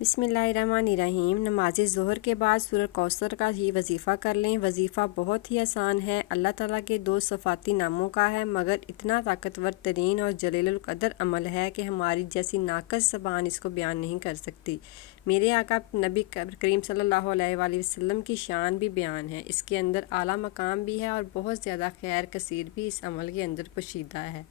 بسم اللہ الرحمن الرحیم۔ نماز ظہر کے بعد سورۃ کوثر کا ہی وظیفہ کر لیں۔ وظیفہ بہت ہی آسان ہے، اللہ تعالیٰ کے 2 صفاتی ناموں کا ہے، مگر اتنا طاقتور ترین اور جلیل القدر عمل ہے کہ ہماری جیسی ناقص زبان اس کو بیان نہیں کر سکتی۔ میرے آقا نبی کریم صلی اللہ علیہ وآلہ وسلم کی شان بھی بیان ہے، اس کے اندر اعلیٰ مقام بھی ہے اور بہت زیادہ خیر کثیر بھی اس عمل کے اندر پوشیدہ ہے۔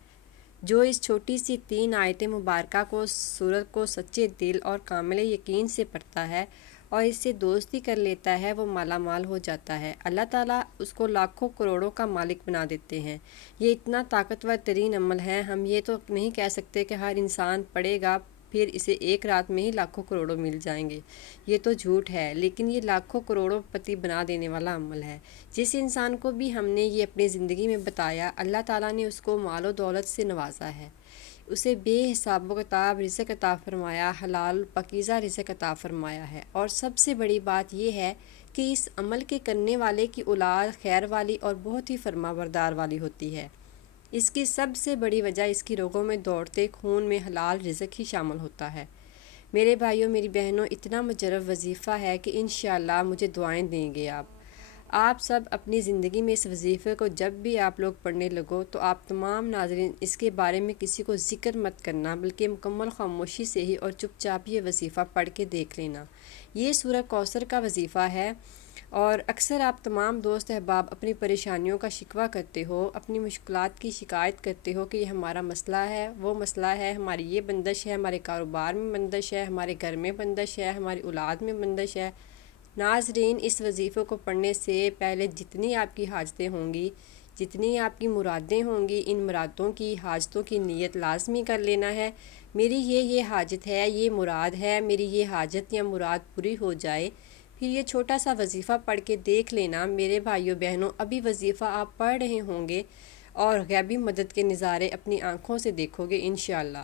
جو اس چھوٹی سی 3 آیت مبارکہ کو سورت کو سچے دل اور کامل یقین سے پڑھتا ہے اور اس سے دوستی کر لیتا ہے، وہ مالا مال ہو جاتا ہے۔ اللہ تعالیٰ اس کو لاکھوں کروڑوں کا مالک بنا دیتے ہیں۔ یہ اتنا طاقتور ترین عمل ہے، ہم یہ تو نہیں کہہ سکتے کہ ہر انسان پڑھے گا پھر اسے ایک رات میں ہی لاکھوں کروڑوں مل جائیں گے، یہ تو جھوٹ ہے، لیکن یہ لاکھوں کروڑوں پتی بنا دینے والا عمل ہے۔ جس انسان کو بھی ہم نے یہ اپنی زندگی میں بتایا، اللہ تعالیٰ نے اس کو مال و دولت سے نوازا ہے، اسے بے حساب و کتاب رزق عطا فرمایا، حلال پاکیزہ رزق عطا فرمایا ہے۔ اور سب سے بڑی بات یہ ہے کہ اس عمل کے کرنے والے کی اولاد خیر والی اور بہت ہی فرما بردار والی ہوتی ہے۔ اس کی سب سے بڑی وجہ اس کی رگوں میں دوڑتے خون میں حلال رزق ہی شامل ہوتا ہے۔ میرے بھائیوں میری بہنوں، اتنا مجرب وظیفہ ہے کہ انشاءاللہ مجھے دعائیں دیں گے آپ سب اپنی زندگی میں اس وظیفے کو جب بھی آپ لوگ پڑھنے لگو تو آپ تمام ناظرین اس کے بارے میں کسی کو ذکر مت کرنا، بلکہ مکمل خاموشی سے ہی اور چپ چاپ یہ وظیفہ پڑھ کے دیکھ لینا۔ یہ سورہ کوثر کا وظیفہ ہے اور اکثر آپ تمام دوست احباب اپنی پریشانیوں کا شکوہ کرتے ہو، اپنی مشکلات کی شکایت کرتے ہو کہ یہ ہمارا مسئلہ ہے، وہ مسئلہ ہے، ہماری یہ بندش ہے، ہمارے کاروبار میں بندش ہے، ہمارے گھر میں بندش ہے، ہماری اولاد میں بندش ہے۔ ناظرین، اس وظیفے کو پڑھنے سے پہلے جتنی آپ کی حاجتیں ہوں گی، جتنی آپ کی مرادیں ہوں گی، ان مرادوں کی حاجتوں کی نیت لازمی کر لینا ہے۔ میری یہ حاجت ہے، یہ مراد ہے، میری یہ حاجت یا مراد پوری ہو جائے، پھر یہ چھوٹا سا وظیفہ پڑھ کے دیکھ لینا۔ میرے بھائیوں بہنوں، ابھی وظیفہ آپ پڑھ رہے ہوں گے اور غیبی مدد کے نظارے اپنی آنکھوں سے دیکھو گے انشاءاللہ۔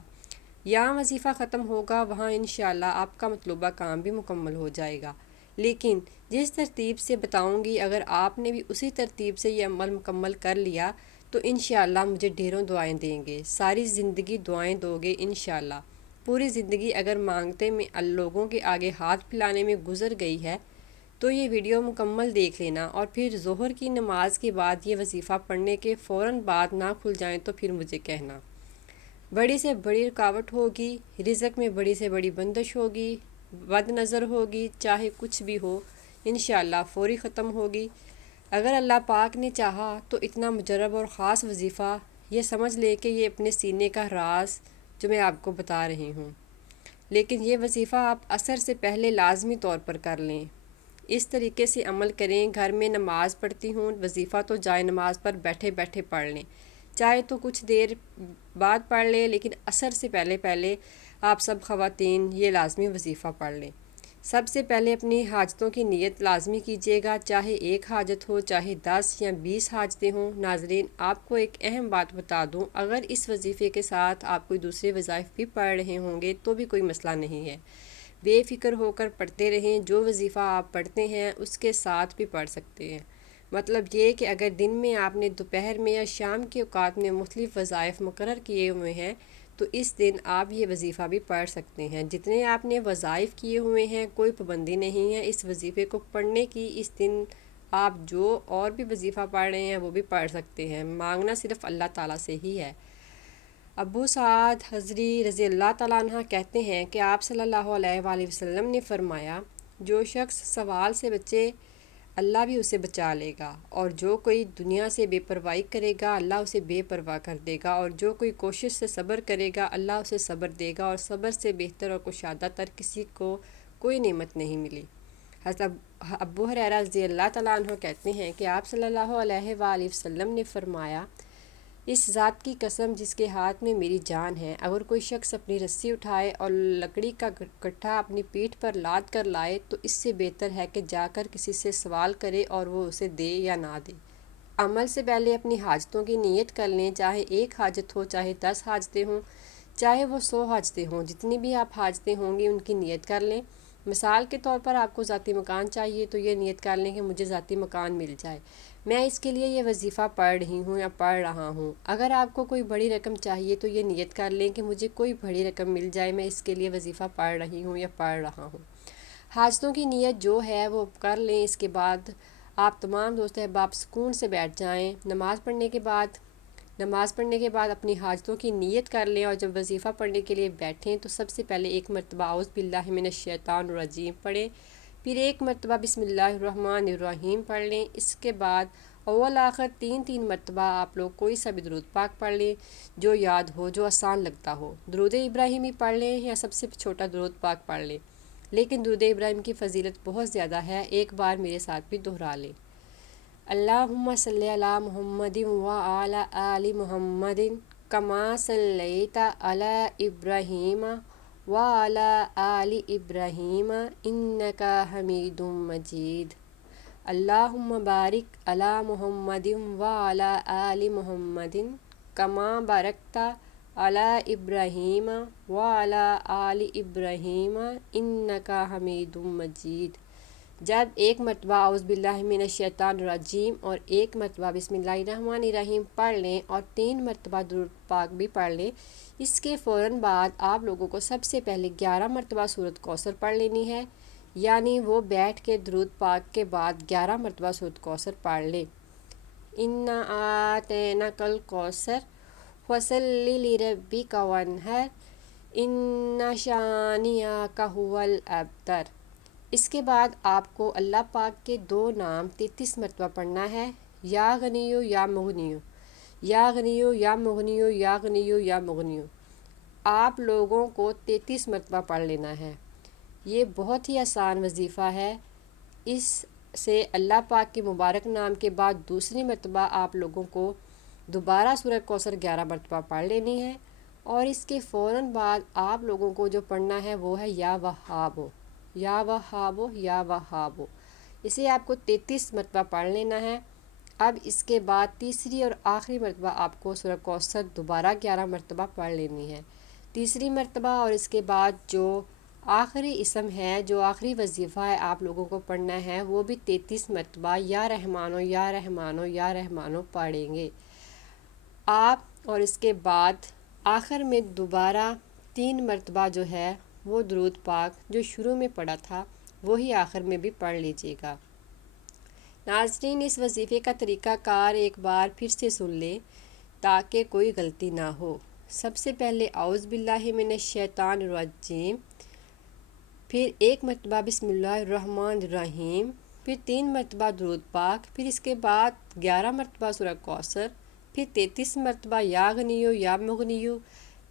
یہاں وظیفہ ختم ہوگا، وہاں انشاءاللہ آپ کا مطلوبہ کام بھی مکمل ہو جائے گا، لیکن جس ترتیب سے بتاؤں گی اگر آپ نے بھی اسی ترتیب سے یہ عمل مکمل کر لیا تو انشاءاللہ مجھے ڈھیروں دعائیں دیں گے، ساری زندگی دعائیں دو گے انشاءاللہ۔ پوری زندگی اگر مانگتے میں لوگوں کے آگے ہاتھ پھیلانے میں گزر گئی ہے تو یہ ویڈیو مکمل دیکھ لینا، اور پھر ظہر کی نماز کے بعد یہ وظیفہ پڑھنے کے فوراً بعد نہ کھل جائیں تو پھر مجھے کہنا۔ بڑی سے بڑی رکاوٹ ہوگی، رزق میں بڑی سے بڑی بندش ہوگی، بد نظر ہوگی، چاہے کچھ بھی ہو، انشاءاللہ فوری ختم ہوگی۔ اگر اللہ پاک نے چاہا تو اتنا مجرب اور خاص وظیفہ، یہ سمجھ لیں کہ یہ اپنے سینے کا راز جو میں آپ کو بتا رہی ہوں، لیکن یہ وظیفہ آپ عصر سے پہلے لازمی طور پر کر لیں۔ اس طریقے سے عمل کریں، گھر میں نماز پڑھتی ہوں، وظیفہ تو جائے نماز پر بیٹھے بیٹھے پڑھ لیں، چاہے تو کچھ دیر بعد پڑھ لیں، لیکن عصر سے پہلے آپ سب خواتین یہ لازمی وظیفہ پڑھ لیں۔ سب سے پہلے اپنی حاجتوں کی نیت لازمی کیجیے گا، چاہے ایک حاجت ہو، چاہے 10 یا 20 حاجتیں ہوں۔ ناظرین، آپ کو ایک اہم بات بتا دوں، اگر اس وظیفے کے ساتھ آپ کوئی دوسرے وظائف بھی پڑھ رہے ہوں گے تو بھی کوئی مسئلہ نہیں ہے، بے فکر ہو کر پڑھتے رہیں، جو وظیفہ آپ پڑھتے ہیں اس کے ساتھ بھی پڑھ سکتے ہیں۔ مطلب یہ کہ اگر دن میں آپ نے دوپہر میں یا شام کے اوقات میں مختلف وظائف مقرر کیے ہوئے ہیں تو اس دن آپ یہ وظیفہ بھی پڑھ سکتے ہیں۔ جتنے آپ نے وظائف کیے ہوئے ہیں کوئی پابندی نہیں ہے اس وظیفے کو پڑھنے کی، اس دن آپ جو اور بھی وظیفہ پڑھ رہے ہیں وہ بھی پڑھ سکتے ہیں، مانگنا صرف اللہ تعالیٰ سے ہی ہے۔ ابو سعد خدری رضی اللہ تعالیٰ عنہ کہتے ہیں کہ آپ صلی اللہ علیہ وآلہ وسلم نے فرمایا، جو شخص سوال سے بچے اللہ بھی اسے بچا لے گا، اور جو کوئی دنیا سے بے پرواہی کرے گا اللہ اسے بے پرواہ کر دے گا، اور جو کوئی کوشش سے صبر کرے گا اللہ اسے صبر دے گا، اور صبر سے بہتر اور کشادہ تر کسی کو کوئی نعمت نہیں ملی۔ حضرت ابو ہریرہ رضی اللہ تعالیٰ عنہ کہتے ہیں کہ آپ صلی اللہ علیہ وآلہ وسلم نے فرمایا، اس ذات کی قسم جس کے ہاتھ میں میری جان ہے، اگر کوئی شخص اپنی رسی اٹھائے اور لکڑی کا گٹھا اپنی پیٹھ پر لاد کر لائے تو اس سے بہتر ہے کہ جا کر کسی سے سوال کرے اور وہ اسے دے یا نہ دے۔ عمل سے پہلے اپنی حاجتوں کی نیت کر لیں، چاہے ایک حاجت ہو، چاہے 10 حاجتیں ہوں، چاہے وہ 100 حاجتیں ہوں، جتنی بھی آپ حاجتیں ہوں گی ان کی نیت کر لیں۔ مثال کے طور پر آپ کو ذاتی مکان چاہیے تو یہ نیت کر لیں کہ مجھے ذاتی مکان مل جائے، میں اس کے لیے یہ وظیفہ پڑھ رہی ہوں یا پڑھ رہا ہوں۔ اگر آپ کو کوئی بڑی رقم چاہیے تو یہ نیت کر لیں کہ مجھے کوئی بڑی رقم مل جائے، میں اس کے لیے وظیفہ پڑھ رہی ہوں یا پڑھ رہا ہوں۔ حاجتوں کی نیت جو ہے وہ کر لیں۔ اس کے بعد آپ تمام دوست احباب سکون سے بیٹھ جائیں۔ نماز پڑھنے کے بعد اپنی حاجتوں کی نیت کر لیں، اور جب وظیفہ پڑھنے کے لیے بیٹھیں تو سب سے پہلے ایک مرتبہ اعوذ باللہ من الشیطان الرجیم پڑھیں، پھر ایک مرتبہ بسم اللہ الرحمن الرحیم پڑھ لیں۔ اس کے بعد اول آخر تین مرتبہ آپ لوگ کوئی سا بھی درود پاک پڑھ لیں جو یاد ہو، جو آسان لگتا ہو۔ درود ابراہیمی پڑھ لیں یا سب سے چھوٹا درود پاک پڑھ لیں، لیکن درود ابراہیم کی فضیلت بہت زیادہ ہے، ایک بار میرے ساتھ بھی دہرا لیں۔ اللہم صلی علی محمد وعلی آل محمد کما صلیت علی ابراہیم وعلی آل ابراہیم انک حمید مجید۔ اللہم بارک علی محمد وعلی آل محمد کما بارکت علی ابراہیم وعلی آل ابراہیم انک حمید مجید۔ جب ایک مرتبہ اعوذ باللہ من الشیطان الرجیم اور ایک مرتبہ بسم اللہ الرحمن الرحیم پڑھ لیں اور 3 مرتبہ درود پاک بھی پڑھ لیں، اس کے فوراً بعد آپ لوگوں کو سب سے پہلے 11 مرتبہ سورۃ کوثر پڑھ لینی ہے، یعنی وہ بیٹھ کے درود پاک کے بعد 11 مرتبہ سورۃ کوثر پڑھ لیں۔ انا اعطیناک الکوثر فصل لربک وانحر ان شانئک هو الابتر۔ اس کے بعد آپ کو اللہ پاک کے 2 نام 33 مرتبہ پڑھنا ہے، یا غنیو یا مغنیو، یا غنیو یا مغنیو، یا غنیو یا مغنیو۔ آپ لوگوں کو 33 مرتبہ پڑھ لینا ہے۔ یہ بہت ہی آسان وظیفہ ہے۔ اس سے اللہ پاک کے مبارک نام کے بعد دوسری مرتبہ آپ لوگوں کو دوبارہ سورہ کوثر 11 مرتبہ پڑھ لینی ہے، اور اس کے فوراً بعد آپ لوگوں کو جو پڑھنا ہے وہ ہے یا وہابو، یا وہابو، یا وہابو۔ اسے آپ کو 33 مرتبہ پڑھ لینا ہے۔ اب اس کے بعد تیسری اور آخری مرتبہ آپ کو سورہ کوثر دوبارہ 11 مرتبہ پڑھ لینی ہے، تیسری مرتبہ، اور اس کے بعد جو آخری اسم ہے، جو آخری وظیفہ ہے آپ لوگوں کو پڑھنا ہے، وہ بھی 33 مرتبہ یا رحمانو یا رحمانو یا رحمانو پڑھیں گے آپ، اور اس کے بعد آخر میں دوبارہ 3 مرتبہ جو ہے وہ درود پاک جو شروع میں پڑھا تھا وہی آخر میں بھی پڑھ لیجیے گا۔ ناظرین، اس وظیفے کا طریقہ کار ایک بار پھر سے سن لیں تاکہ کوئی غلطی نہ ہو۔ سب سے پہلے اعوذ باللہ من الشیطان الرجیم، پھر 1 مرتبہ بسم اللہ الرحمن الرحیم، پھر 3 مرتبہ درود پاک، پھر اس کے بعد 11 مرتبہ سورہ کوثر، پھر 33 مرتبہ یا غنیو یا مغنیو،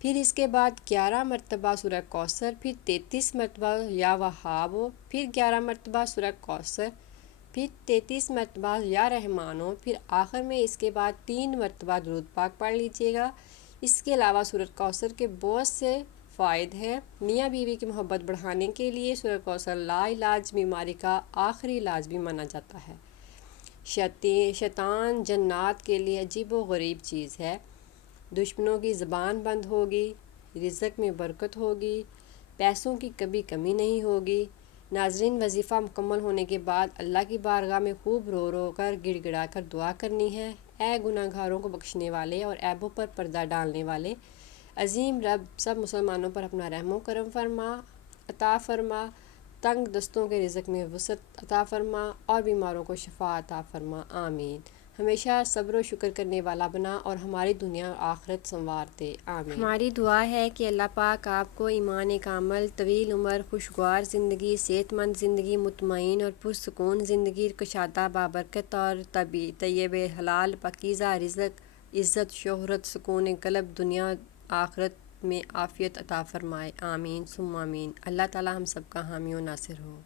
پھر اس کے بعد 11 مرتبہ سورہ کوثر، پھر 33 مرتبہ یا وہابو، پھر 11 مرتبہ سورہ کوثر، پھر 33 مرتبہ یا رحمانو، پھر آخر میں اس کے بعد 3 مرتبہ درود پاک پڑھ لیجیے گا۔ اس کے علاوہ سورۃ کوثر کے بہت سے فوائد ہیں۔ میاں بیوی کی محبت بڑھانے کے لیے سورۃ کوثر لا علاج بیماری کا آخری علاج بھی مانا جاتا ہے۔ شیطان جنات کے لیے عجیب و غریب چیز ہے۔ دشمنوں کی زبان بند ہوگی، رزق میں برکت ہوگی، پیسوں کی کبھی کمی نہیں ہوگی۔ ناظرین، وظیفہ مکمل ہونے کے بعد اللہ کی بارگاہ میں خوب رو رو کر گڑ گڑا کر دعا کرنی ہے۔ اے گناہ گاروں کو بخشنے والے اور عیبوں پر پردہ ڈالنے والے عظیم رب، سب مسلمانوں پر اپنا رحم و کرم فرما، عطا فرما، تنگ دستوں کے رزق میں وسعت عطا فرما اور بیماروں کو شفا عطا فرما، آمین۔ ہمیشہ صبر و شکر کرنے والا بنا اور ہماری دنیا اور آخرت سنوار دے، آمین۔ ہماری دعا ہے کہ اللہ پاک آپ کو ایمان کامل، طویل عمر، خوشگوار زندگی، صحت مند زندگی، مطمئن اور پرسکون زندگی، کشادہ بابرکت اور طیب حلال پاکیزہ رزق، عزت، شہرت، سکون قلب، دنیا آخرت میں عافیت عطا فرمائے، آمین ثم آمین۔ اللہ تعالی ہم سب کا حامی و ناصر ہو۔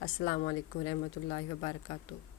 السلام علیکم ورحمۃ اللہ وبرکاتہ۔